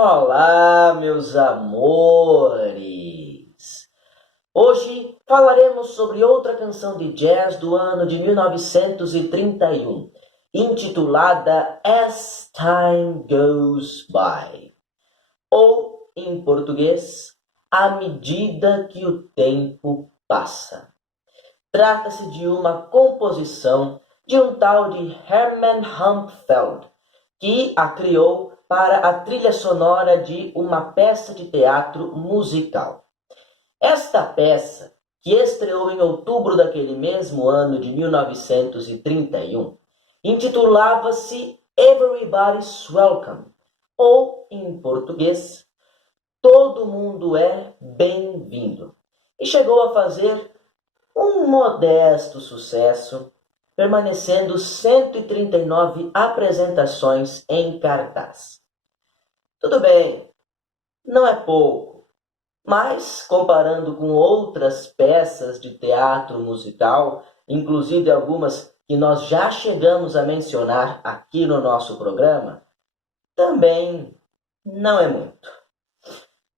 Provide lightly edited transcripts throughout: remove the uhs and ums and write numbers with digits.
Olá, meus amores! Hoje falaremos sobre outra canção de jazz do ano de 1931, intitulada As Time Goes By, ou, em português, À Medida que o Tempo Passa. Trata-se de uma composição de um tal de Herman Humpfeld, que a criou para a trilha sonora de uma peça de teatro musical. Esta peça, que estreou em outubro daquele mesmo ano de 1931, intitulava-se Everybody's Welcome, ou, em português, Todo Mundo é Bem-vindo, e chegou a fazer um modesto sucesso, permanecendo 139 apresentações em cartaz. Tudo bem, não é pouco, mas comparando com outras peças de teatro musical, inclusive algumas que nós já chegamos a mencionar aqui no nosso programa, também não é muito.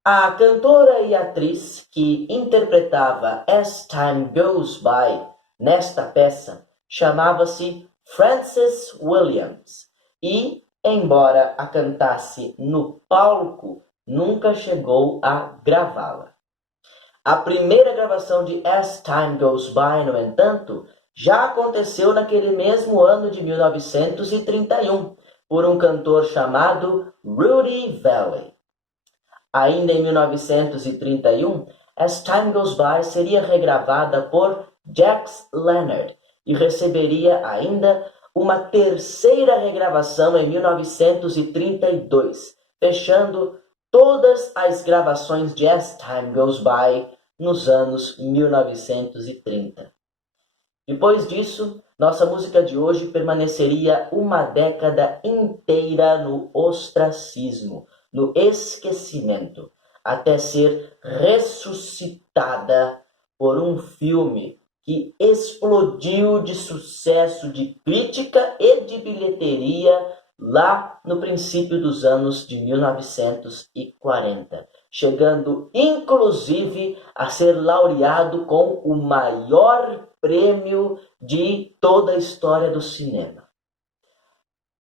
A cantora e atriz que interpretava As Time Goes By nesta peça chamava-se Frances Williams e, embora a cantasse no palco, nunca chegou a gravá-la. A primeira gravação de As Time Goes By, no entanto, já aconteceu naquele mesmo ano de 1931, por um cantor chamado Rudy Vallee. Ainda em 1931, As Time Goes By seria regravada por Jax Leonard e receberia ainda uma terceira regravação em 1932, fechando todas as gravações de As Time Goes By nos anos 1930. Depois disso, nossa música de hoje permaneceria uma década inteira no ostracismo, no esquecimento, até ser ressuscitada por um filme que explodiu de sucesso de crítica e de bilheteria lá no princípio dos anos de 1940, chegando inclusive a ser laureado com o maior prêmio de toda a história do cinema,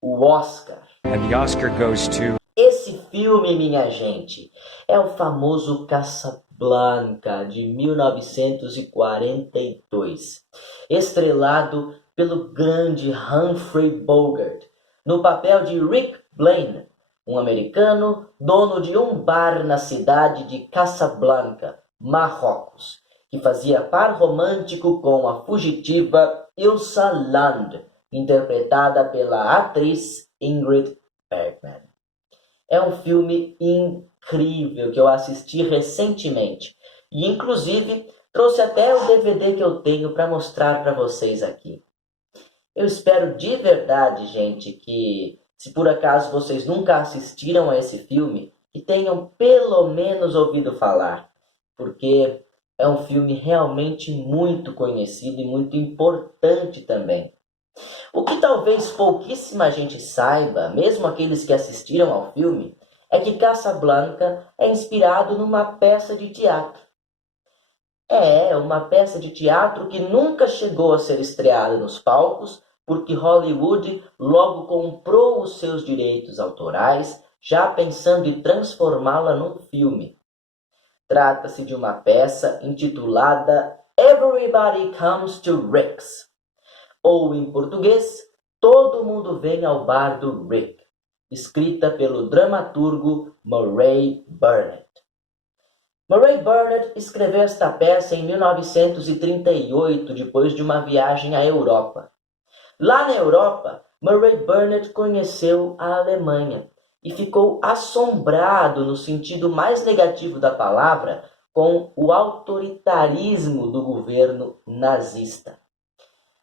o Oscar. And the Oscar goes to... Esse filme, minha gente, é o famoso Casablanca, de 1942, estrelado pelo grande Humphrey Bogart, no papel de Rick Blaine, um americano dono de um bar na cidade de Casablanca, Marrocos, que fazia par romântico com a fugitiva Ilsa Land, interpretada pela atriz Ingrid Bergman. É um filme incrível que eu assisti recentemente e, inclusive, trouxe até o DVD que eu tenho para mostrar para vocês aqui. Eu espero de verdade, gente, que, se por acaso vocês nunca assistiram a esse filme, que tenham pelo menos ouvido falar, porque é um filme realmente muito conhecido e muito importante também. O que talvez pouquíssima gente saiba, mesmo aqueles que assistiram ao filme, é que Casablanca é inspirado numa peça de teatro. É uma peça de teatro que nunca chegou a ser estreada nos palcos, porque Hollywood logo comprou os seus direitos autorais, já pensando em transformá-la num filme. Trata-se de uma peça intitulada Everybody Comes to Rick's, ou em português, Todo Mundo Vem ao Bar do Rick, escrita pelo dramaturgo Murray Burnett. Murray Burnett escreveu esta peça em 1938, depois de uma viagem à Europa. Lá na Europa, Murray Burnett conheceu a Alemanha e ficou assombrado, no sentido mais negativo da palavra, com o autoritarismo do governo nazista.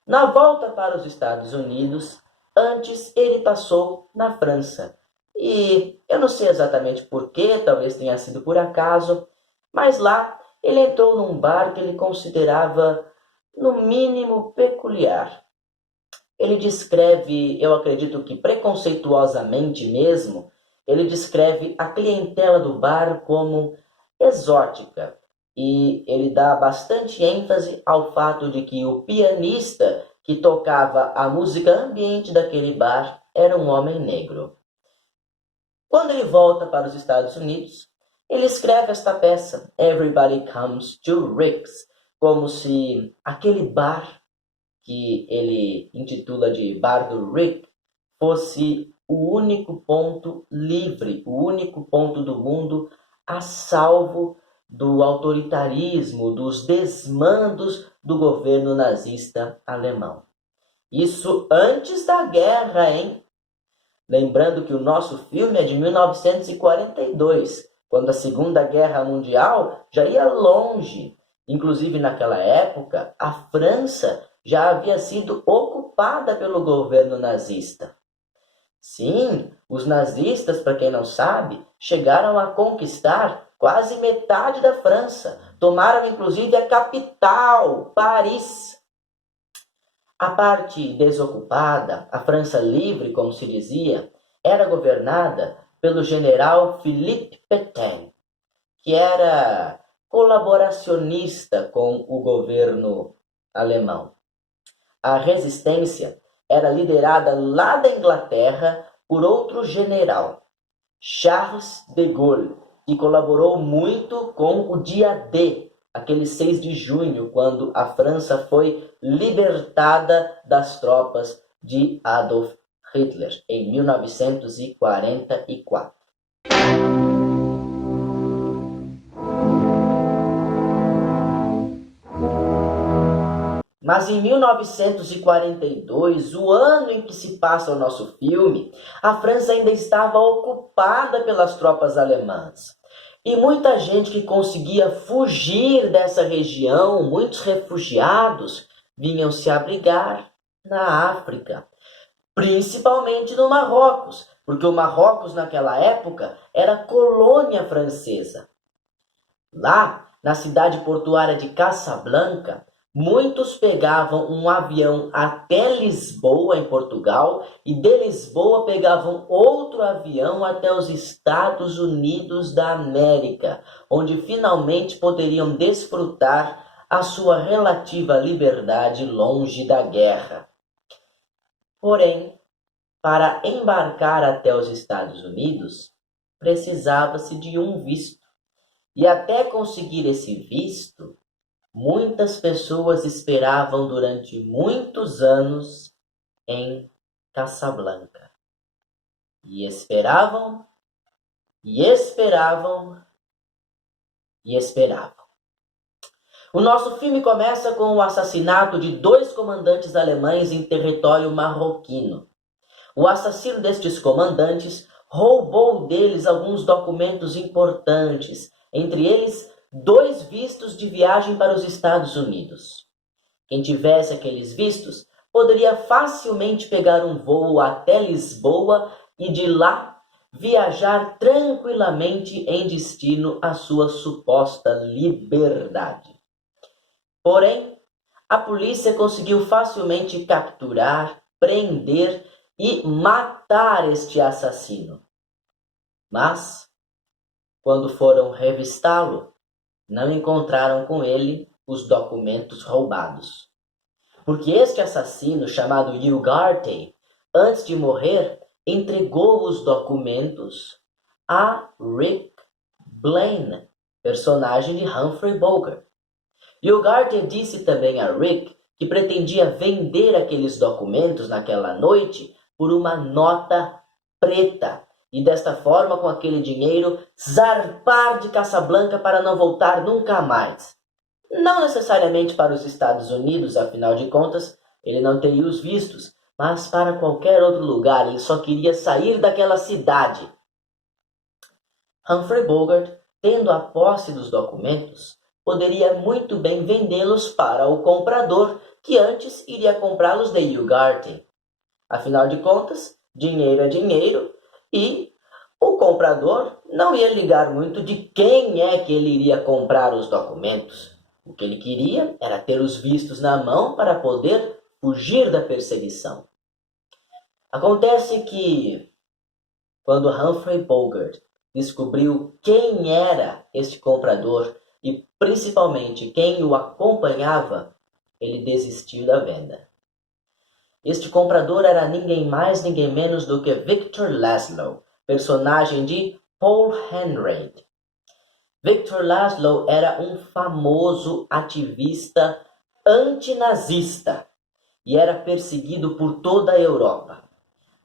Na volta para os Estados Unidos, antes ele passou na França. E eu não sei exatamente porquê, talvez tenha sido por acaso, mas lá ele entrou num bar que ele considerava, no mínimo, peculiar. Ele descreve, eu acredito que preconceituosamente mesmo, ele descreve a clientela do bar como exótica e ele dá bastante ênfase ao fato de que o pianista que tocava a música ambiente daquele bar era um homem negro. Quando ele volta para os Estados Unidos, ele escreve esta peça, Everybody Comes to Rick's, como se aquele bar, que ele intitula de Bar do Rick, fosse o único ponto livre, o único ponto do mundo a salvo do autoritarismo, dos desmandos do governo nazista alemão. Isso antes da guerra, hein? Lembrando que o nosso filme é de 1942, quando a Segunda Guerra Mundial já ia longe. Inclusive, naquela época, a França já havia sido ocupada pelo governo nazista. Sim, os nazistas, para quem não sabe, chegaram a conquistar quase metade da França. Tomaram, inclusive, a capital, Paris. A parte desocupada, a França livre, como se dizia, era governada pelo general Philippe Pétain, que era colaboracionista com o governo alemão. A resistência era liderada lá da Inglaterra por outro general, Charles de Gaulle, que colaborou muito com o dia D, aquele 6 de junho, quando a França foi libertada das tropas de Adolf Hitler, em 1944. Mas em 1942, o ano em que se passa o nosso filme, a França ainda estava ocupada pelas tropas alemãs. E muita gente que conseguia fugir dessa região, muitos refugiados, vinham se abrigar na África, principalmente no Marrocos, porque o Marrocos naquela época era colônia francesa. Lá, na cidade portuária de Casablanca, muitos pegavam um avião até Lisboa, em Portugal, e de Lisboa pegavam outro avião até os Estados Unidos da América, onde finalmente poderiam desfrutar a sua relativa liberdade longe da guerra. Porém, para embarcar até os Estados Unidos, precisava-se de um visto. E até conseguir esse visto, muitas pessoas esperavam durante muitos anos em Casablanca. E esperavam, e esperavam, e esperavam. O nosso filme começa com o assassinato de 2 comandantes alemães em território marroquino. O assassino destes comandantes roubou deles alguns documentos importantes, entre eles 2 vistos de viagem para os Estados Unidos. Quem tivesse aqueles vistos poderia facilmente pegar um voo até Lisboa e de lá viajar tranquilamente em destino à sua suposta liberdade. Porém, a polícia conseguiu facilmente capturar, prender e matar este assassino. Mas, quando foram revistá-lo, não encontraram com ele os documentos roubados. Porque este assassino, chamado Ugarte, antes de morrer, entregou os documentos a Rick Blaine, personagem de Humphrey Bogart. Ugarte disse também a Rick que pretendia vender aqueles documentos naquela noite por uma nota preta e desta forma, com aquele dinheiro, zarpar de Casablanca para não voltar nunca mais. Não necessariamente para os Estados Unidos, afinal de contas, ele não teria os vistos, mas para qualquer outro lugar, ele só queria sair daquela cidade. Humphrey Bogart, tendo a posse dos documentos, poderia muito bem vendê-los para o comprador, que antes iria comprá-los de Ugarte. Afinal de contas, dinheiro é dinheiro e o comprador não ia ligar muito de quem é que ele iria comprar os documentos. O que ele queria era ter os vistos na mão para poder fugir da perseguição. Acontece que quando Humphrey Bogart descobriu quem era este comprador e principalmente quem o acompanhava, ele desistiu da venda. Este comprador era ninguém mais, ninguém menos do que Victor Laszlo, personagem de Paul Henreid. Victor Laszlo era um famoso ativista antinazista e era perseguido por toda a Europa.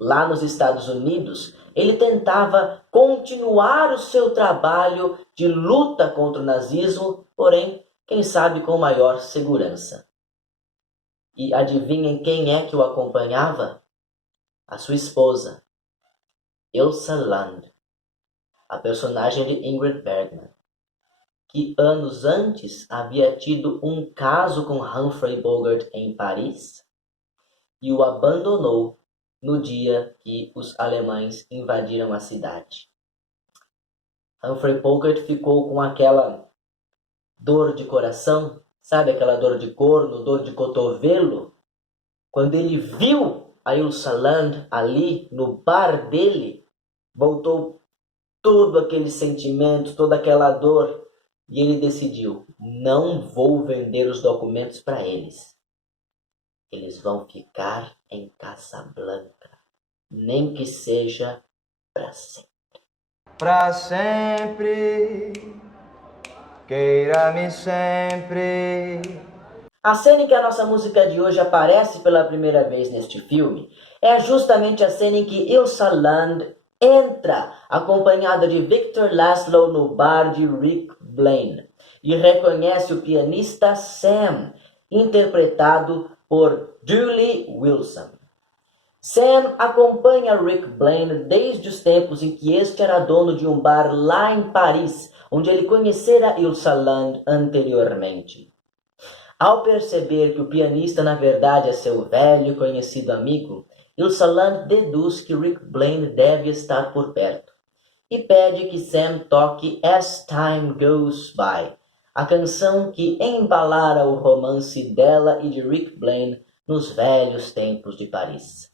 Lá nos Estados Unidos, ele tentava continuar o seu trabalho de luta contra o nazismo, porém, quem sabe com maior segurança. E adivinhem quem é que o acompanhava? A sua esposa, Elsa Land, a personagem de Ingrid Bergman, que anos antes havia tido um caso com Humphrey Bogart em Paris e o abandonou no dia que os alemães invadiram a cidade. Humphrey Bogart ficou com aquela dor de coração, sabe aquela dor de corno, dor de cotovelo? Quando ele viu a Ilsa Land ali no bar dele, voltou todo aquele sentimento, toda aquela dor, e ele decidiu, não vou vender os documentos para eles. Eles vão ficar em Casablanca, nem que seja para sempre. Para sempre, queira-me sempre. A cena em que a nossa música de hoje aparece pela primeira vez neste filme é justamente a cena em que Ilsa Land entra acompanhada de Victor Laszlo no bar de Rick Blaine e reconhece o pianista Sam, interpretado por Julie Wilson. Sam acompanha Rick Blaine desde os tempos em que este era dono de um bar lá em Paris, onde ele conhecera Ilsa Land anteriormente. Ao perceber que o pianista na verdade é seu velho e conhecido amigo, Ilsa Land deduz que Rick Blaine deve estar por perto e pede que Sam toque As Time Goes By, a canção que embalara o romance dela e de Rick Blaine nos velhos tempos de Paris.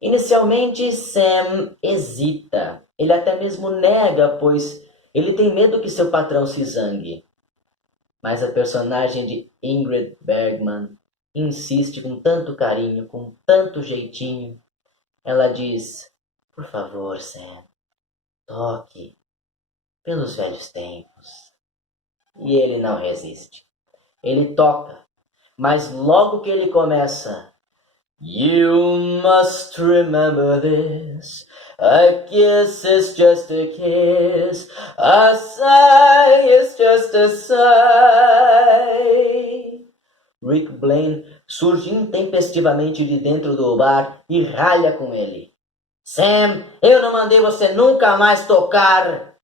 Inicialmente, Sam hesita, ele até mesmo nega, pois ele tem medo que seu patrão se zangue. Mas a personagem de Ingrid Bergman insiste com tanto carinho, com tanto jeitinho. Ela diz, por favor, Sam, toque pelos velhos tempos. E ele não resiste. Ele toca, mas logo que ele começa, You must remember this, a kiss is just a kiss, a sigh is just a sigh. Rick Blaine surge intempestivamente de dentro do bar e ralha com ele. Sam, eu não mandei você nunca mais tocar.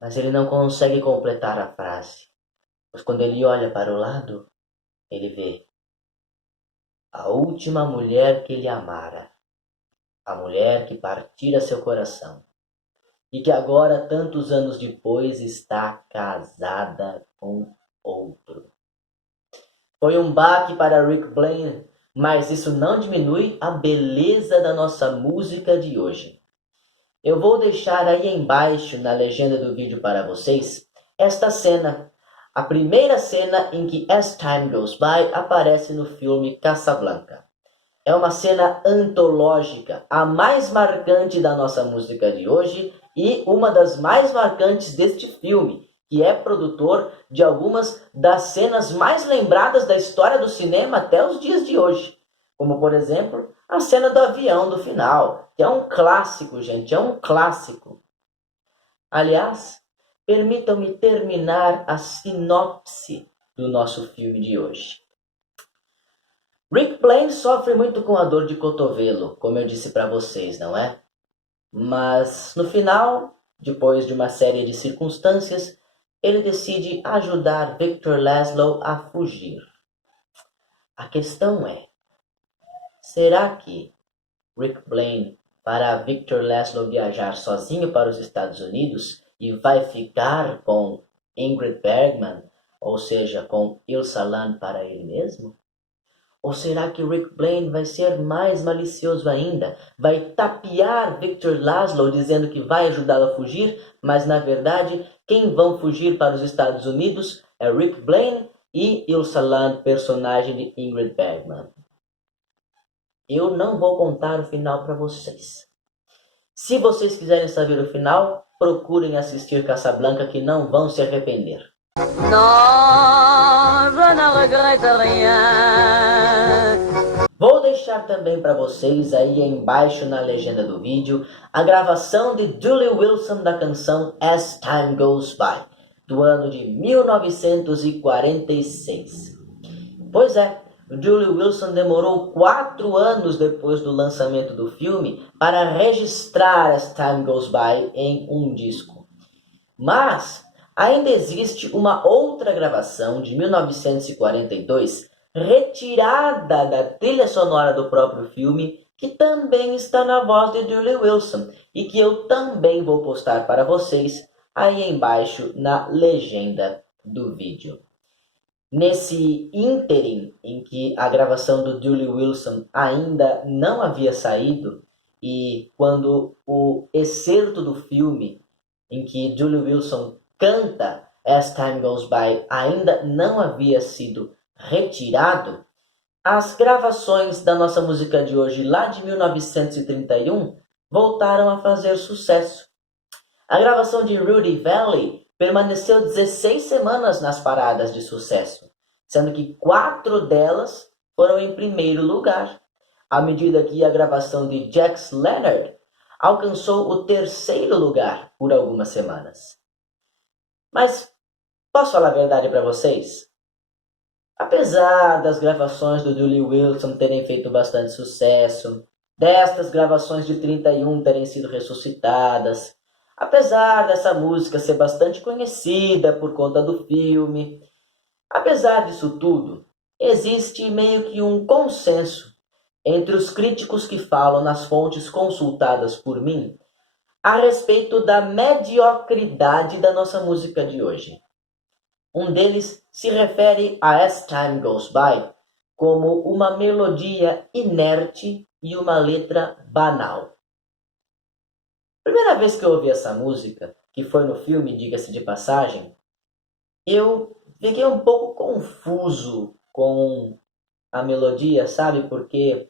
Mas ele não consegue completar a frase, pois quando ele olha para o lado, ele vê a última mulher que ele amara, a mulher que partira seu coração e que agora, tantos anos depois, está casada com outro. Foi um baque para Rick Blaine, mas isso não diminui a beleza da nossa música de hoje. Eu vou deixar aí embaixo na legenda do vídeo para vocês esta cena, a primeira cena em que As Time Goes By aparece no filme Casablanca. É uma cena antológica, a mais marcante da nossa música de hoje e uma das mais marcantes deste filme, que é produtor de algumas das cenas mais lembradas da história do cinema até os dias de hoje. Como, por exemplo, a cena do avião do final, que é um clássico, gente, é um clássico. Aliás, permitam-me terminar a sinopse do nosso filme de hoje. Rick Blaine sofre muito com a dor de cotovelo, como eu disse para vocês, não é? Mas no final, depois de uma série de circunstâncias, ele decide ajudar Victor Laszlo a fugir. A questão é, será que Rick Blaine fará Victor Laszlo viajar sozinho para os Estados Unidos e vai ficar com Ingrid Bergman, ou seja, com Ilsa Land para ele mesmo? Ou será que Rick Blaine vai ser mais malicioso ainda? Vai tapear Victor Laszlo dizendo que vai ajudá-lo a fugir, mas na verdade quem vão fugir para os Estados Unidos é Rick Blaine e Ilsa Land, personagem de Ingrid Bergman. Eu não vou contar o final para vocês. Se vocês quiserem saber o final, procurem assistir Casablanca que não vão se arrepender. Non, je ne regrette rien. Vou deixar também para vocês aí embaixo na legenda do vídeo a gravação de Julie Wilson da canção As Time Goes By, do ano de 1946. Pois é, Julie Wilson demorou 4 anos depois do lançamento do filme para registrar As Time Goes By em um disco. Mas ainda existe uma outra gravação de 1942, retirada da trilha sonora do próprio filme, que também está na voz de Julie Wilson e que eu também vou postar para vocês aí embaixo na legenda do vídeo. Nesse ínterim em que a gravação do Julie Wilson ainda não havia saído e quando o excerto do filme em que Julie Wilson canta As Time Goes By ainda não havia sido retirado, as gravações da nossa música de hoje, lá de 1931, voltaram a fazer sucesso. A gravação de Rudy Valley permaneceu 16 semanas nas paradas de sucesso, sendo que 4 delas foram em primeiro lugar, à medida que a gravação de Jax Leonard alcançou o 3º lugar por algumas semanas. Mas posso falar a verdade para vocês? Apesar das gravações do Julie Wilson terem feito bastante sucesso, destas gravações de 31 terem sido ressuscitadas, apesar dessa música ser bastante conhecida por conta do filme, apesar disso tudo, existe meio que um consenso entre os críticos que falam nas fontes consultadas por mim a respeito da mediocridade da nossa música de hoje. Um deles se refere a As Time Goes By como uma melodia inerte e uma letra banal. Primeira vez que eu ouvi essa música, que foi no filme, diga-se de passagem, eu fiquei um pouco confuso com a melodia, sabe? Porque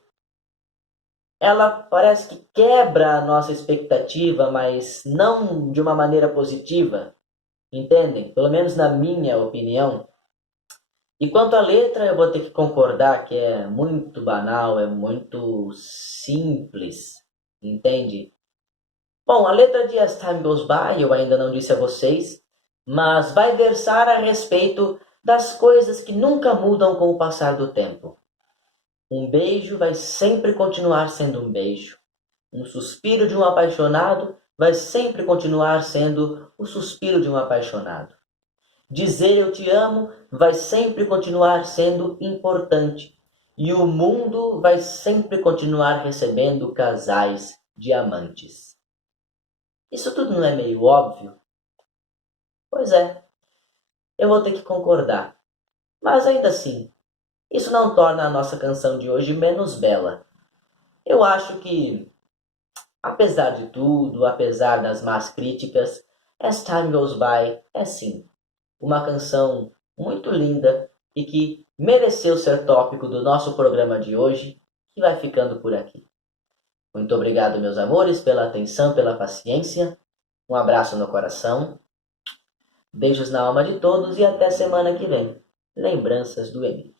ela parece que quebra a nossa expectativa, mas não de uma maneira positiva, entendem? Pelo menos na minha opinião. E quanto à letra, eu vou ter que concordar que é muito banal, é muito simples, entende? Bom, a letra de As Time Goes By eu ainda não disse a vocês, mas vai versar a respeito das coisas que nunca mudam com o passar do tempo. Um beijo vai sempre continuar sendo um beijo. Um suspiro de um apaixonado vai sempre continuar sendo o suspiro de um apaixonado. Dizer eu te amo vai sempre continuar sendo importante. E o mundo vai sempre continuar recebendo casais de amantes. Isso tudo não é meio óbvio? Pois é, eu vou ter que concordar. Mas ainda assim, isso não torna a nossa canção de hoje menos bela. Eu acho que, apesar de tudo, apesar das más críticas, As Time Goes By é sim uma canção muito linda e que mereceu ser tópico do nosso programa de hoje, que vai ficando por aqui. Muito obrigado, meus amores, pela atenção, pela paciência. Um abraço no coração. Beijos na alma de todos e até semana que vem. Lembranças do Emílio.